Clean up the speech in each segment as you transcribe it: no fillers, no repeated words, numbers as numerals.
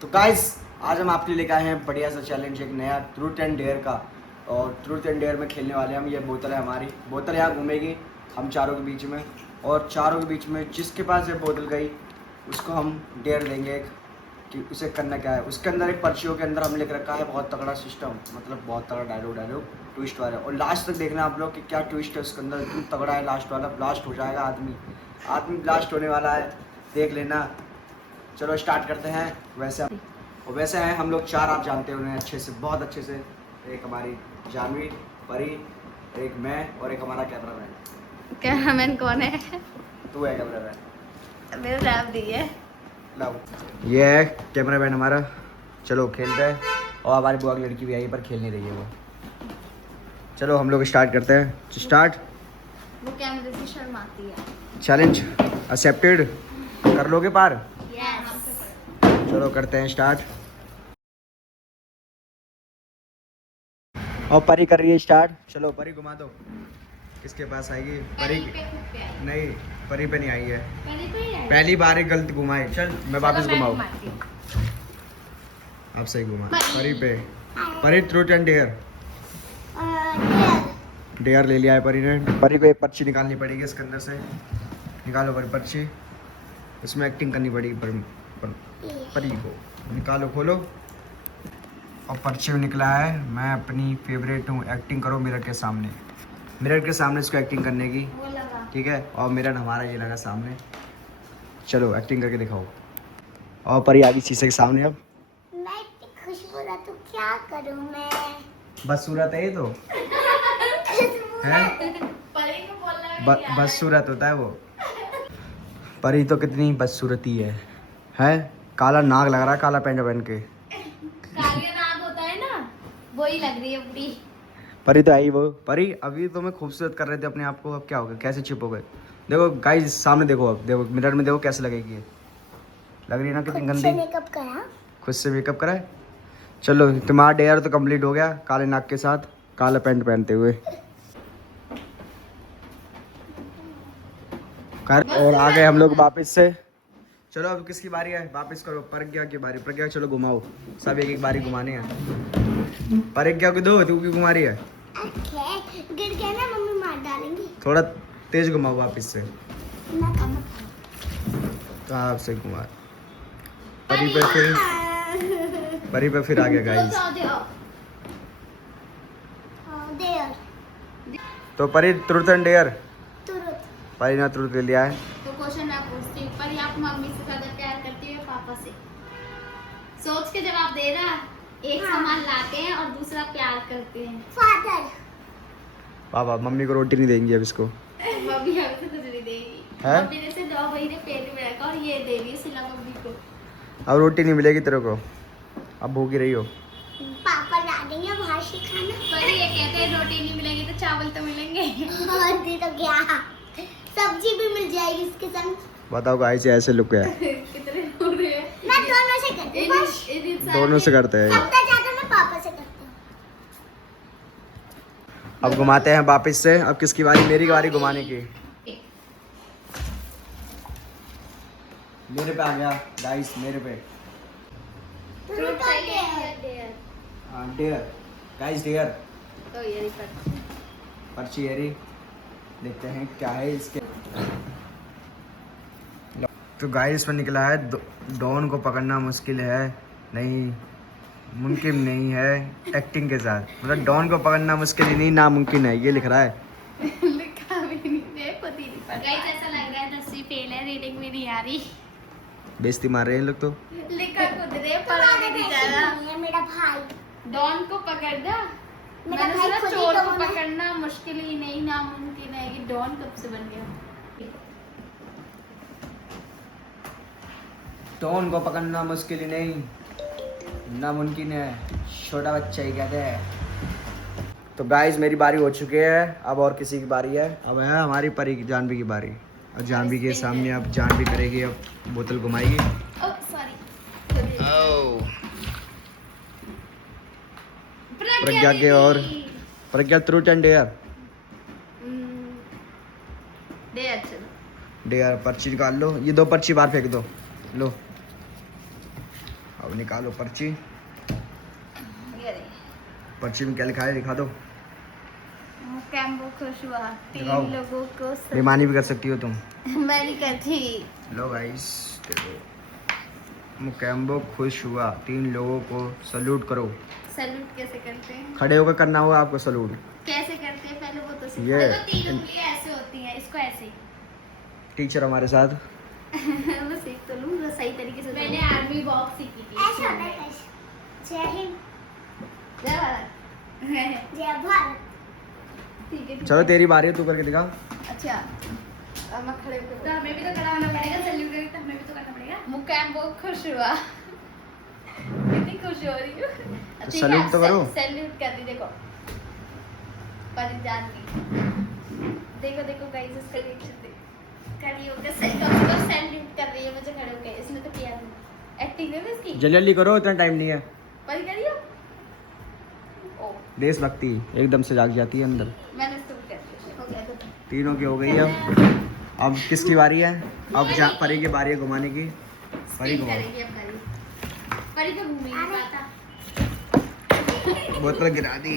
तो गाइस आज हम आपके लिए लेके आए हैं बढ़िया सा चैलेंज, एक नया ट्रूथ एंड डेयर का। और ट्रूथ एंड डेयर में खेलने वाले हम। ये बोतल है, हमारी बोतल यहाँ घूमेगी हम चारों के बीच में, और चारों के बीच में जिसके पास ये बोतल गई उसको हम डेयर देंगे एक, कि उसे करना क्या है। उसके अंदर एक पर्चियों के अंदर हम लिख रखा है बहुत तगड़ा सिस्टम, मतलब बहुत तगड़ा डायलॉग ट्विस्ट वाला। और लास्ट तक देखना आप लोग कि क्या ट्विस्ट है उसके अंदर, इतना तगड़ा है लास्ट वाला। ब्लास्ट हो जाएगा आदमी ब्लास्ट होने वाला है, देख लेना। चलो स्टार्ट करते हैं। वैसे हैं हम लोग चार, आप जानते हो उन्हें अच्छे से, बहुत अच्छे से। एक हमारी जानवी, परी, एक मैं और एक हमारा कैमरामैन। कैमरामैन कौन है? तू है कैमरामैन। मेरे रैप दी है। लाओ, ये है कैमरामैन हमारा। चलो खेलते हैं। और हमारी बुआ की लड़की भी आई पर खेल नहीं रही है वो। चलो हम लोग स्टार्ट करते हैं। स्टार्ट। वो कैमरे से शर्माती है। Challenge accepted. कर लोगे पार? यस। चलो करते हैं स्टार्ट। और परी कर रही है स्टार्ट। चलो परी घुमा दो, किसके पास आएगी? परी नहीं, परी पे नहीं आई है। पहली बार ही गलत घुमाए। चल मैं वापस घुमाऊँ। आप सही घुमा। परी पे। परी ट्रूथ एंड डेयर। डेयर ले लिया है परी ने। परी को एक पर्ची निकालनी पड़ेगी इसके अंदर से। निकालो परी पर्ची, इसमें एक्टिंग करनी पड़ेगी परी को। निकालो, खोलो। और पर्ची में निकला है मैं अपनी फेवरेट हूँ, एक्टिंग करो मिरर के सामने। मिरर के सामने इसको एक्टिंग करने की, ठीक है। और मिरर हमारा ये लगा सामने। चलो एक्टिंग करके दिखाओ। और परी आ गई शीशे के सामने। अब मैं इतनी खुशबू तो क्या करूं मैं? बस सूरत है ये तो है। बस सूरत होता है वो। परी तो कितनी बदसूरती है। काला नाग लग रहा है, काला पैंट पहन के। कालिया नाग होता है ना, वही लग रही है पूरी। परी तो आई वो। परी अभी तो मैं खूबसूरत कर रहे थे अपने आप को, अब क्या हो गया? कैसे चिप हो गए? देखो गाइस सामने देखो, अब देखो मिरर में देखो कैसे लगेगी ये। लग रही है ना कितनी गंदी। मेकअप करा? खुद से मेकअप कराए। चलो तुम्हारा डेयर तो कंप्लीट हो गया, काले नाग के साथ काला पैंट पहनते हुए। और आ गए हम लोग वापस से। चलो अब किसकी बारी है? वापस करो, प्रज्ञा की बारी। प्रज्ञा चलो घुमाओ, सब एक एक बारी घुमाने हैं। प्रज्ञा को दो, तू क्यों घुमा रही है? ओके, गिर गया ना मम्मी मार डालेंगी। थोड़ा तेज घुमाओ वापस से। मैं कम तो आपसे घुमा। परी पे फिर आ गया गाइस। देयर तो परी ट्रूथ एंड डेयर। तुरंत परी ने ट्रूथ ले लिया है। तो क्वेश्चन मैं पूछती हूँ, पर आप मम्मी से ज्यादा प्यार करती हो पापा से? सोच के जवाब दे रहा। एक हाँ। सामान लाते हैं और दूसरा प्यार करते हैं। फादर। पापा मम्मी को रोटी नहीं देंगी अब इसको। मम्मी हमें तो कुछ नहीं देगी। हैं? मम्मी ने से 9 महीने पेट में रखा और ये दे रही है सिला मम्मी को। अब रोटी नहीं मिलेगी तेरे को, अब भूखी रही हो। पापा ला देंगे बाहर से खाना। पर ये कहते हैं रोटी नहीं मिलेगी तो चावल तो मिलेंगे। और दी तो क्या, सब्जी भी मिल जाएगी इसके संग। बताओ गाइस ऐसे लुक है। कितने हो रहे हैं? मैं दोनों से करती हूँ बस। दोनों से करते हैं। सबसे ज्यादा मैं पापा से करती हूँ। अब घुमाते हैं वापस से। अब किसकी बारी? मेरी बारी घुमाने की। मेरे पे आ गया गाइस, मेरे पे। ट्रूथ और डेयर। हाँ डेयर गाइस, डेयर। तो ये नहीं पता। पर्ची एरी, देखते हैं क्या है इसके। तो गाइस इसमें निकला है डॉन को पकड़ना मुश्किल है, नहीं मुमकिन नहीं है एक्टिंग के साथ। मतलब डॉन को पकड़ना मुश्किल ही नहीं, नामुमकिन है, ये लिख रहा है। लिखा भी नहीं है, खुद ही नहीं पता। गाइस ऐसा लग रहा है 10वीं फेल है, रीडिंग भी नहीं आ रही। बेइज्जती मार रहे हैं लोग तो। लिखा खुद रे, पढ़ा भी नहीं जा रहा। नहीं है मेरा भाई। डॉन को पकड़ना, मेरा मैंने भाई सुना खुद ही चोर को डॉन है। पकड़ना मुश्किल ही नहीं, नामुमकिन है। ये डॉन कब से बन गया? डॉन को पकड़ना मुश्किल ही नहीं, नामुमकिन है, छोटा बच्चा ही कहते हैं। तो गाइस मेरी बारी हो चुकी है, अब और किसी की बारी है। अब है हमारी परी जानवी की बारी। और जानवी के सामने अब जानवी करेगी, अब बोतल घुमाएगी। Oh sorry. प्रज्ञा के और प्रज्ञा ट्रूथ एंड डेयर। दे अच्छा। डेयर पर्ची निकाल लो, ये दो पर्ची बाहर फेंक दो। लो अब निकालो पर्ची। ये रही। पर्ची में क्या लिखा है दिखा दो। कैम्बो खुश हुआ 3 दिखाओ। लोगों को बेईमानी भी कर सकती हो तुम। मैं नहीं करती। लो गाइस देखो, मुकैम्बो खुश हुआ 3 लोगों को सल्यूट करो। सैल्यूट कैसे करते हैं? खड़े होकर करना होगा आपको सल्यूट। कैसे करते हैं पहले वो तो सिखा। ये- देखो 3 उंगलियां ऐसे होती हैं, इसको ऐसे। टीचर हमारे साथ। मैं सीख तो लूँ तो सही तरीके से। मैंने आर्मी बॉक्स सीखी थी। ऐसा होता है कैसे? जय हिंद, जय भारत। जय भारत। ठीक है ठीक चलो है। तेरी बारी है, तू करके दिखा। अच्छा अब मैं खड़े होकर तो हमें भी तो खड़ा होना पड़ेगा। सैल्यूट करें तो हमें भी तो करना पड़ेगा। मुकैम्बो खुश हुआ। कितनी खुश हो रही हूँ। ठीक है, सैल्यूट तो करो। सैल्यूट कर दी देखो। परिजान की देखो देखो गाइस इसका रिएक्शन देखो। खड़ी होकर सैल्यूट कर रही है मुझे खड़े होकर। इसने तो किया नहीं। एक्टिंग है ना इसकी। जल्दी जल्दी करो, इतना टाइम नहीं है। परी करियो। ओ देशभक्ति एकदम से जाग जाती है अंदर। मैंने इसको कर दिया। हो गया तो। तीनों की हो गई अब किसकी बारी है? अब परी की बारी है घुमाने की। परी स्पिन घुमाओ। करेगी अब परी। परी तो घूम ही नहीं पाता। बोतल गिरा दी।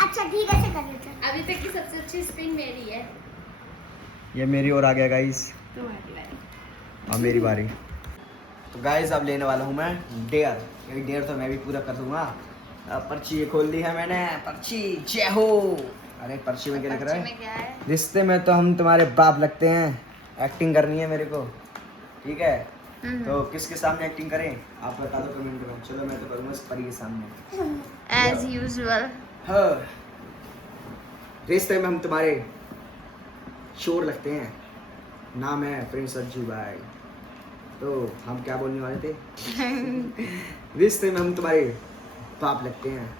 अच्छा ठीक है, ऐसे कर लेते हैं। अभी तक की सबसे अच्छी स्पिन मेरी है। ये मेरी ओर आ गया गाइस। तुम्हारी बारी। अब मेरी बारी। तो गाइस अब लेने वाला हूँ मैं डेयर। ये डेयर तो मैं भी पूरा कर दूंगा। अब पर्ची ये खोल दी है मैंने। पर्ची जय हो। अरे पर्ची में क्या लिख रहा पर्ची है? में क्या है? रिश्ते में तो हम तुम्हारे बाप लगते हैं। एक्टिंग करनी है मेरे को, ठीक है? तो किसके सामने एक्टिंग करें आप बता दो कमेंट में। चलो मैं तो करूँगा इस परी के सामने। As usual. हाँ, रिश्ते में हम तुम्हारे चोर लगते हैं। नाम है प्रिंस अज्जू भाई। तो हम क्या बोलने वाले थे? रिश्ते में हम तुम्हारे बाप लगते हैं।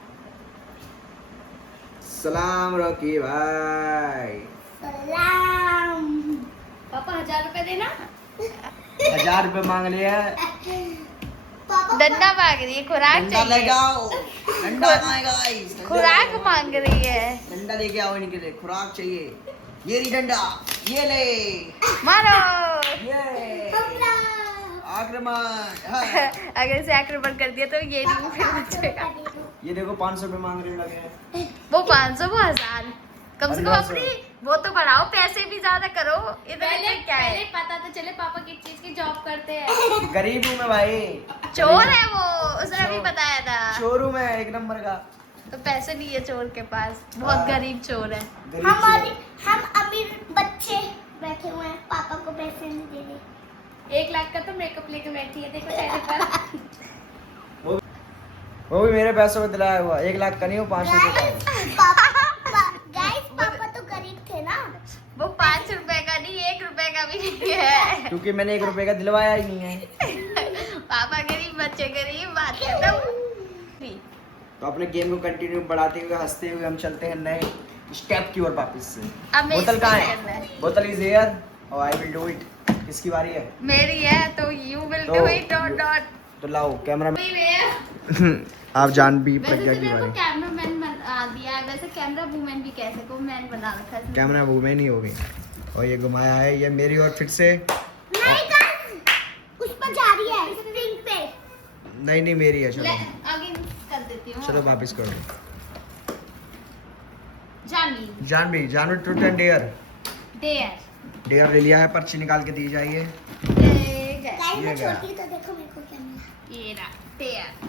सलाम रॉकी भाई। सलाम। पापा 1000 रुपए देना। 1000 रुपए मांग लिया। पापा डंडा मांग रही है। खुराक डंडा ले चाहिए। जाओ। डंडा कहाँ है guys? डंडा खुराक ले जाओ। मांग रही है। डंडा लेके आओ इनके लिए, खुराक चाहिए। ये रही डंडा, ये ले। मारो। ये हमरा। आक्रमण। हाँ। अगर इसे आक्रमण कर दिया तो ये नहीं फिर बचेगा। ये देखो 500 रुपए मांग रहे लगे हैं। वो 500 वो 1000 कम से कम 1500। अपनी वो तो बढ़ाओ। पैसे भी ज्यादा करो। पहले इधर क्या पहले है? पता तो चले पापा किस चीज की जॉब करते हैं। गरीब हूँ मैं भाई। चोर है वो। उसने अभी चोर। बताया था। चोर हूँ मैं, एक नंबर का। तो पैसे नहीं है चोर के पास। बहुत हाँ। गरीब चोर है। गरीब हमारे चोर। हम अमीर बच्चे बैठे हुए हैं, पापा को पैसे नहीं दे रहे। 1 लाख का तो मेकअप लेके बैठी है देखो चेहरे पर। वो भी मेरे पैसों में दिलाया हुआ। 1 लाख का नहीं, वो 500 रुपए का है। गाइस पापा तो गरीब थे ना। वो 5 रुपए का नहीं 1 रुपए का भी नहीं है। क्योंकि मैंने 1 रुपए का दिलवाया ही नहीं है। पापा गरीब बच्चे गरीब बात है तो। तो अपने गेम को कंटिन्यू बढ़ाते हुए हंसते हुए हम चलते हैं नए स्टेप की ओर वापस से। अब मैं बोतल इसको कहाँ करना है? है। बोतल इज हियर और आई विल डू इट। किसकी बारी है? मेरी है तो यू विल तो- डू इट डॉट डॉट। तो लाओ कैमरा में। मेरी है। आप जान भी वैसे प्रज्ञा तो की मेरे को बारी। कैमरामैन बना दिया है। वैसे कैमरा वूमेन भी कह सको। मैन बना रखा है। कैमरा वूमेन ही हो गई। और ये घुमाया है ये मेरी और फिर से। नहीं गाइस, उस पर जा रही है स्प्रिंग पे। नहीं नहीं मेरी है। ले चलो आगे कर देती हूँ। चलो वापस कर दो। जानी Jhanvi truth and dare. Dare. Dare ले लिया है, पर्ची निकाल के दी जाइए। गाइस मैं ये क्या? छोटी तो देखो मेरे को क्या मिला। ये रहा देयर।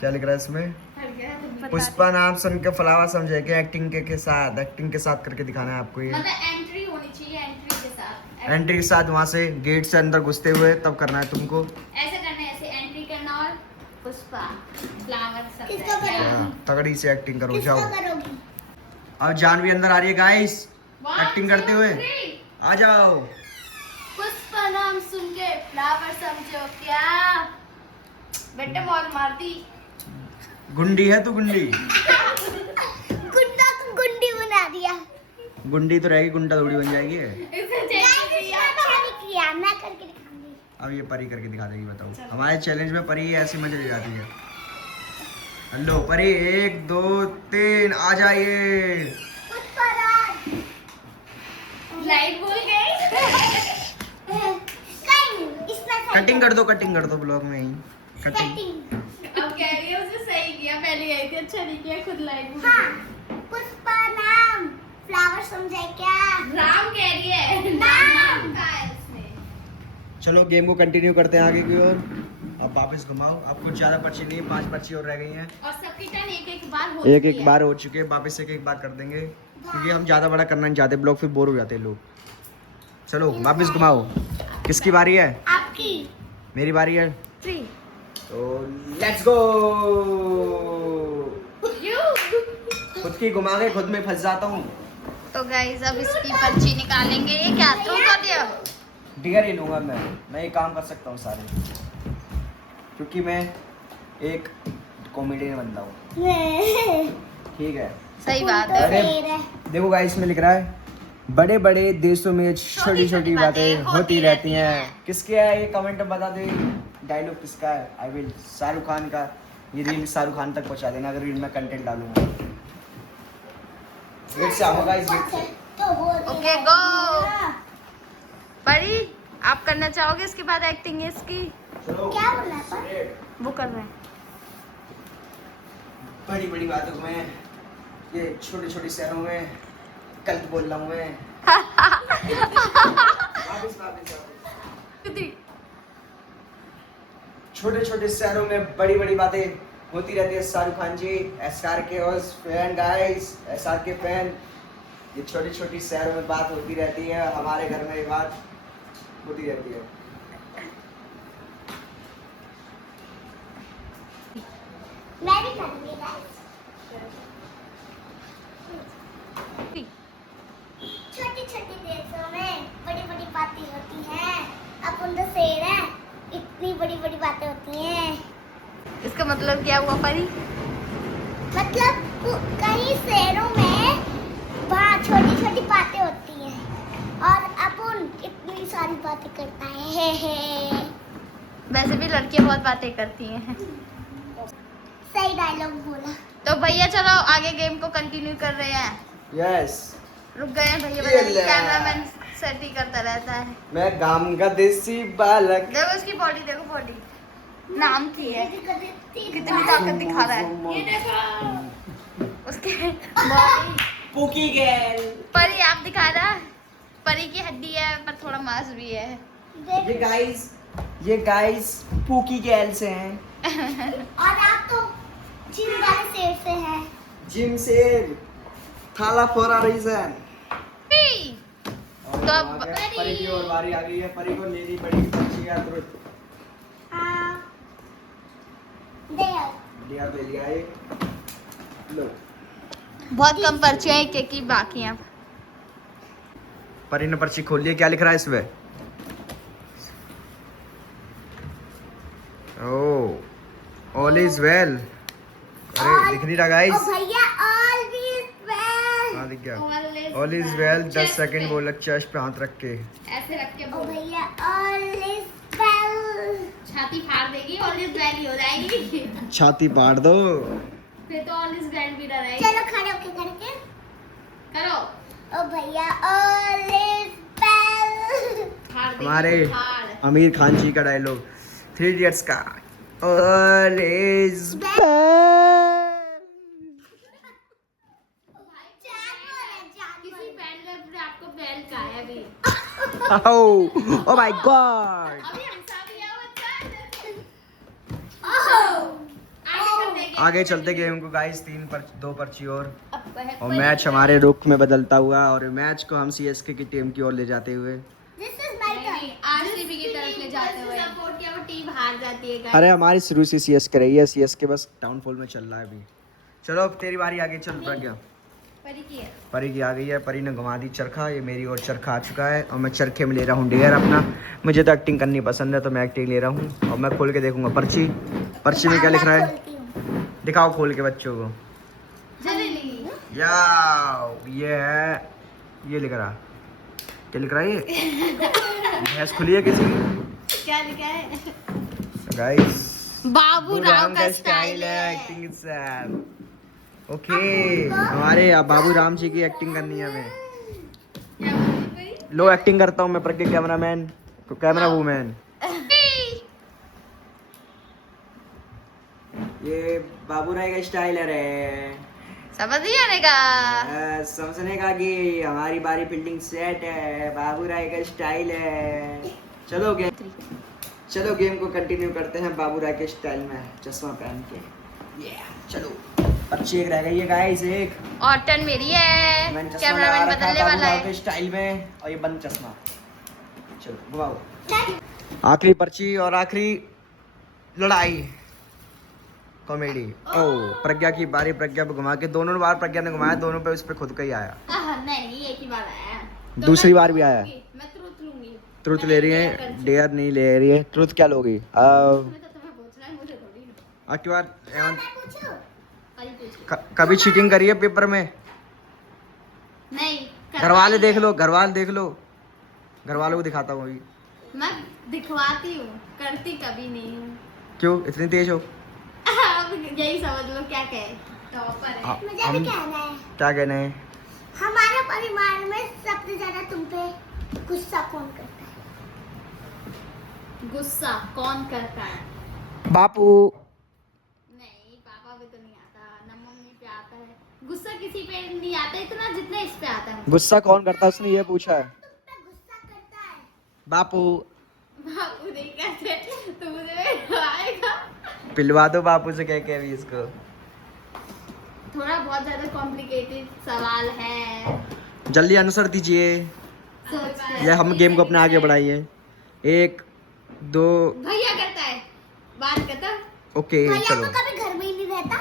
क्या लिख रहा है इसमें? हट गया तो पुष्पा नाम सुन के फलावा समझे कि एक्टिंग के साथ करके दिखाना है आपको। ये मतलब एंट्री होनी चाहिए। एंट्री के साथ एंट्री के साथ वहां से गेट से अंदर घुसते हुए तब करना है तुमको। ऐसे करना है। ऐसे एंट्री करना और पुष्पा फ्लावर सब किसका है। करोगी? हाँ, तगड़ी से एक्टिंग करो। किसको जाओ करोगी? अब जानवी अंदर आ रही है गाइस। 1, एक्टिंग करते 2, हुए 3 आ जाओ। पुष्पा नाम सुन के फ्लावर समझो क्या। बेटे मौज मारती। गुंडी है तू गुंडी। गुंडा को गुंडी बना दिया। गुंडी तो रहेगी, गुंडा थोड़ी बन जाएगी। इसे गाइस चेक इसने अच्छा नहीं किया, मैं करके दिखाऊंगी। अब ये परी करके दिखा देगी। बताओ हमारे चैलेंज में परी ऐसी मजे ले जाती है। हेलो परी 1 2 3 आ जाइए। पुष्पराज लाइट भूल गई। कहीं नहीं, इसमें कटिंग कर दो ब्लॉग में ही कटिंग। अब कह रही है उसने सही किया, पहले आई थी अच्छा नहीं किया, खुद लाई। हाँ, पुष्पा नाम फ्लावर समझे क्या? राम कह रही है, नाम का है इसमें। चलो गेम को कंटिन्यू करते हैं आगे की ओर। अब वापस घुमाओ। अब कुछ ज्यादा पर्ची नहीं है, 5 पर्ची और रह गई हैं। और सबकी टर्न एक बार हो एक चुकी है। बार हो चुके हैं, वापस एक बार कर देंगे क्योंकि हम ज्यादा बड़ा करना नहीं चाहते, ब्लॉग फिर बोर हो जाते हैं लोग। चलो वापस घुमाओ। किसकी बारी है? आपकी। मेरी बारी है 3 तो लेट्स गो। खुद की घुमा के खुद में फंस जाता हूँ। तो गाइस अब इसकी पर्ची निकालेंगे। ये क्या तू कर दिया? डिगर ही लूंगा मैं ये काम कर सकता हूँ सारे, क्योंकि मैं एक कॉमेडियन बनता हूँ। ठीक है, सही बात तो है। अरे शेर है। देखो गाइस में लिख रहा है बड़े बड़े देशों में छोटी छोटी बातें होती रहती हैं। किसके है ये? कमेंट में बता दे डायलॉग किसका है। आई विल शाहरुख खान का। ये रील शाहरुख खान तक पहुंचा देना अगर रील में कंटेंट डालूंगा। वेट से आओ गाइस, वेट से। तो वो ओके गो। परी आप करना चाहोगे इसके बाद एक्टिंग इसकी? चलो क्या बोलना है पर? वो कर रहे हैं। बड़ी बड़ी बातों में ये छोटे छोटे शहरों में गलत बोल रहा हूँ मैं। वापिस। छोटे छोटे शहरों में बड़ी बड़ी बातें होती रहती है। शाहरुख खान जी, एसआर के फैन गाइस, एसआर के फैन, ये छोटी छोटी शहरों में बात होती रहती है। हमारे घर में ये बात होती रहती है। मैं भी करूंगी गाइस। छोटी छोटी देशों में बड़ी बड़ी बातें होती हैं। अपन तो शेर है, इतनी बड़ी बड़ी बातें होती हैं। इसका मतलब क्या हुआ परी? मतलब कई शहरों में वहाँ छोटी छोटी बातें होती हैं और अपन इतनी सारी बातें करता है। वैसे भी लड़कियां बहुत बातें करती हैं। सही डायलॉग बोला। तो भैया चलो आगे गेम को कंटिन्यू कर रहे हैं। यस, रुक गए हैं भैया, ये ले। कैमरामैन सेट ही करता रहता है। मैं गांव का देसी बालक। देखो उसकी बॉडी, देखो बॉडी नाम की है, कितनी ताकत दिखा रहा है। ये देखो उसके बॉडी। पुकी गर्ल। परी आप दिखा रहा? परी की हड्डी है पर थोड़ा मांस भी है। ये गाइस पुकी गर्ल से हैं। और आप तो जिम वाले शेर से हैं। जिम से थाला फोरा रीजन। तो अब परी की और बारी आ गई है। परी को लेनी पड़ेगी पर्ची का तुरंत। हाँ। दे लिया ले लिया ये लो। बहुत कम पर्चियां एक एक की बाकी हैं। परी ने पर्ची खोल ली। क्या लिख रहा है इसमें? ओह, ऑल इज वेल। अरे दिख नहीं रहा ओ गाइस? भैया ऑल इज वेल। हाँ दिख गया। All all is well. 10 chest second पे। बोला चेस्ट पे हाथ रख के। ऐसे रख के ओ बोल। भैया ऑल इज वेल। छाती फाड़ देगी, ऑल इज वेल ही हो जाएगी। छाती पाड़ दो। फिर तो ऑल इज वेल भी ना रहेगी। चलो खड़े होके करके। करो, ओ भैया ऑल इज वेल। फाड़ देगी हमारे तो फाड़। आमिर खान जी का डायलॉग 3 इडियट्स का। ऑल इज किसी बैंड ने आपको बेल कहा है अभी। Oh my God. अभी हंसा भी है बच्चा। ओह आगे कर देंगे। आगे चलते गए उनको गाइस। 2 पर्ची और अब वह और मैच हमारे रुख में बदलता हुआ और मैच को हम सीएसके की टीम की ओर ले जाते हुए। This is my turn. RCB की तरफ ले जाते हुए सपोर्ट किया, वो टीम हार जाती है guys। अरे हमारी शुरू से सीएसके रही है। सीएसके बस डाउनफॉल में चल रहा है अभी। चलो अब तेरी बारी। आगे चल रहा गया। परी की है। परी की आ गई है। परी ने घुमा दी चरखा। ये मेरी और चरखा आ चुका है और मैं चरखे में ले रहा हूँ डेयर अपना। मुझे तो एक्टिंग करनी पसंद है तो मैं एक्टिंग ले रहा हूँ और मैं खोल के देखूंगा पर्ची। पर्ची में क्या लिख रहा है? खोलती हूँ। दिखाओ खोल के बच्चों को। जल्दी। या ये है, ये लिख रहा। क्या लिख रहा है ये? भैंस खुली है किसी की? क्या लिखा है? गाइस बाबू राव का स्टाइल है। Acting is okay. हमारे बाबू राम जी की एक्टिंग करनी है हमें। क्या बोली परी? लो एक्टिंग करता हूँ मैं। प्रज्ञा कैमरामैन, कैमरा वूमैन। ये बाबू राय का स्टाइलर है। समझ नहीं आने का। समझने का कि हमारी बारी फील्डिंग सेट है, बाबू राय का स्टाइल है। चलो गेम को कंटिन्यू करते हैं बाबू राय के स्टाइल में, चश्मा पहन के। चलो पर्ची एक रह गई है गाइस, एक और टर्न मेरी है। मैंने चश्मा लगा कैमरामैन रखा बदलने बाबू वाला राय है। के स्टाइल में, और ये बंद चश्मा। चलो घुमाओ। आखिरी पर्ची और आखिरी लड़ाई कॉमेडी। ओ प्रज्ञा की बारी, प्रज्ञा पे घुमा के, दोनों बार प्रज्ञा ने घुमाया, दोनों पे उस पे खुद का ही आया। नहीं एक ही बार आया तो दूसरी बार भी आया। मैं तुरंत लूंगी। ट्रुथ ले रही है, डेयर नहीं ले रही है। ट्रुथ क्या लोगी? तुम्हें तो तुम्हें पूछना है, मुझे थोड़ी ना। आपकी बात एवन कल पूछ कभी चीटिंग करी है पेपर में? नहीं घर वाले देख लो, घर वाले देख लो, घर वालों को दिखाता हूँ अभी। मैं दिखवाती हूँ, करती कभी नहीं हूँ। क्यों इतनी तेज हो? अब यही समझ लो क्या कहे, टॉपर है। मुझे भी हम कहना है, क्या कहना है? हमारे परिवार में सबसे ज्यादा तुम पे गुस्सा कौन करता है? गुस्सा कौन करता है? बापू। नहीं पापा पे तो नहीं आता, ना मम्मी पे आता है। गुस्सा किसी पे नहीं आता इतना जितना इस पे आता है। गुस्सा कौन करता है उसने ये पूछा है। तुम पे गुस्सा करता है? बापू बापू नहीं कहते तो मुझे आएगा। पिलवा दो बापू से कह के अभी इसको। थोड़ा बहुत ज्यादा कॉम्प्लिकेटेड सवाल है, जल्दी आंसर दीजिए सोच या हम गेम को अपने आगे बढ़ाइए। 1 2 भैया करता है बात करता। ओके भैया चलो। तो कभी घर में ही नहीं रहता।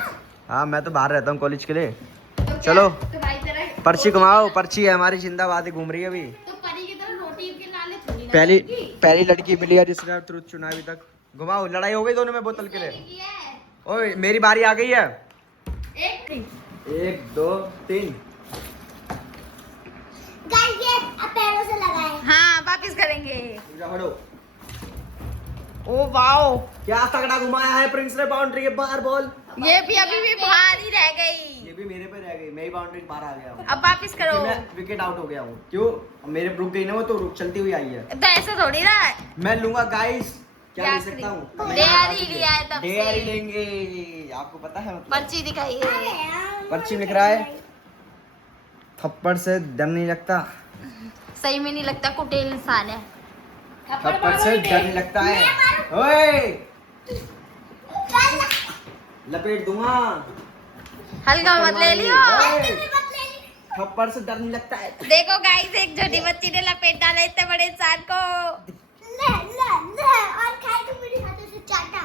हाँ मैं तो बाहर रहता हूँ कॉलेज के लिए। तो क्या? चलो। तुम्हारी तरह पर्ची घुमाओ, पर्ची है हमारी जिंदाबाद ही घूम रही है अभी। तो परी की तरह रोटी के लाले थोड़ी ना पहली खाएगी। पहली लड़की मिली है जिसने ट्रुथ चुना अभी तक। घुमाओ, लड़ाई हो गई दोनों में बोतल के लिए। की है। ओए मेरी बारी आ गई है। एक 1 2 3। गाइस ये अब पैरों से लगाए। हाँ वापिस करेंगे। हटो। ओ वाओ, क्या तगड़ा घुमाया है प्रिंस ने बाउंड्री के बाहर बॉल। ये भी अभी भी बाहर ही रह गई। ये भी मेरे पे रह गई, मैं ही बाउंड्री के बाहर आ गया हूँ। अब वापिस करो। मैं विकेट आउट हो गया हूँ। क्यों? मेरे रुक गई ना वो, तो रुक चलती हुई आई है। तो ऐसा थोड़ी ना है। मैं लूंगा गाइस। क्या ले क्या सकता हूँ? डेयर ही लिया है तब डेयर ही से। लेंगे, आपको पता है मतलब। पर्ची दिखाई है। पर्ची में लिख रहा है, थप्पड़ से डर नहीं लगता, सही में नहीं लगता, कुटेल इंसान है। थप्पड़ से डर नहीं लगता है। ओए लपेट दूंगा। हल्का मत ले लियो। ओए, थप्पड़ से डर नहीं लगता है। देखो गाइस, एक छोटी बच्ची ने लपेट डाला इतने बड़े इंसान को। ले और खाए तो मेरे हाथों से चाटा।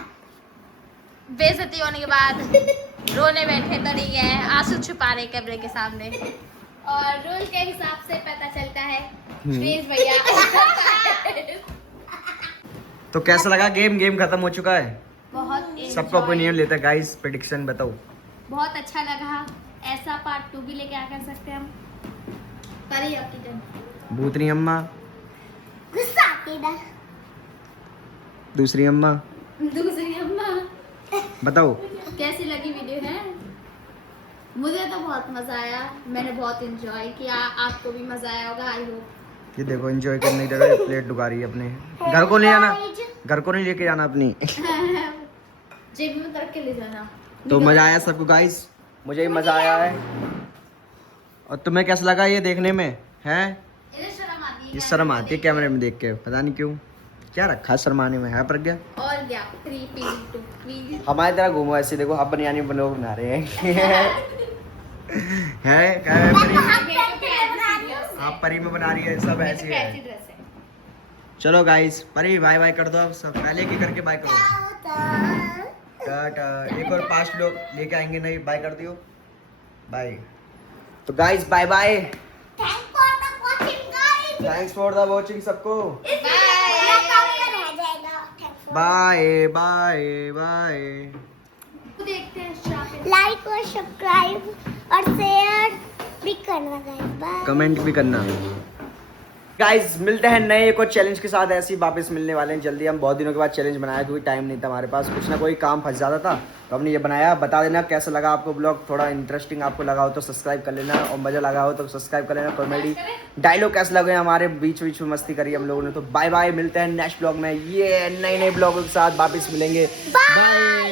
बेइज्जती होने के बाद रोने बैठे तो नहीं है, आंसू छुपा रहे कैमरे के सामने। और रूल के हिसाब से पता चलता है हम्म। प्लीज भैया। तो कैसा लगा गेम? गेम खत्म हो चुका है। बहुत सबका ओपिनियन लेते हैं गाइस, प्रेडिक्शन बताओ। बहुत अच्छा लगा। ऐसा पार्ट 2 भी लेके आ कर सकते हैं हम। परी आपकी टर्न। भूतनी अम्मा, गुस्सा आती है। दूसरी अम्मा, दूसरी अम्मा बताओ। कैसी लगी वीडियो है? मुझे तो बहुत मजा आया, मैंने बहुत एंजॉय किया। आपको भी मजा आया होगा आई होप। ये देखो एंजॉय करने की जगह प्लेट डुगा रही है अपने। घर को नहीं जाना, घर को नहीं लेके जाना अपनी। जेब में रख के ले जाना। तो मजा आया सबको गाइस, मुझे भी मजा आया है। और तुम्हें कैसा लगा ये देखने में? हैं? इधर शर्म आती है। ये शर्म आती है कैमरे में देख के, पता नहीं क्यों। क्या रखा है शर्माने में, है प्रज्ञा? और क्या 3 P 2 प्लीज। हमारी तरह घूमो ऐसे, देखो हम बनियानी लोग बना रहे हैं। है क्या है परी? आप परी में बना रही है, सब ऐसे है। ड्रेस है। चलो गाइस, परी बाय बाय कर दो अब सब, पहले की करके बाय करो। टाटा। एक और 5 लोग लेके आएंगे, नहीं बाय कर दियो, बाय। तो guys bye bye, thanks for the watching सबको। Bye bye bye. देखते हैं शाम। लाइक और सब्सक्राइब और शेयर भी करना गाइस। बाय। कमेंट भी करना। गाइस मिलते हैं नए एक और चैलेंज के साथ, ऐसे ही वापस मिलने वाले हैं जल्दी। हम बहुत दिनों के बाद चैलेंज बनाया, क्योंकि टाइम नहीं था हमारे पास, कुछ ना कोई काम फंस जाता था, तो हमने ये बनाया। बता देना कैसा लगा आपको ब्लॉग, थोड़ा इंटरेस्टिंग आपको लगा हो तो सब्सक्राइब कर लेना, और मज़ा लगा हो तो सब्सक्राइब कर लेना। कॉमेडी डायलॉग कैसे लगे हमारे, बीच बीच में मस्ती करी हम लोगों ने। तो बाय बाय, मिलते हैं नेक्स्ट ब्लॉग में, ये नए नए ब्लॉगों के साथ वापस मिलेंगे। बाय।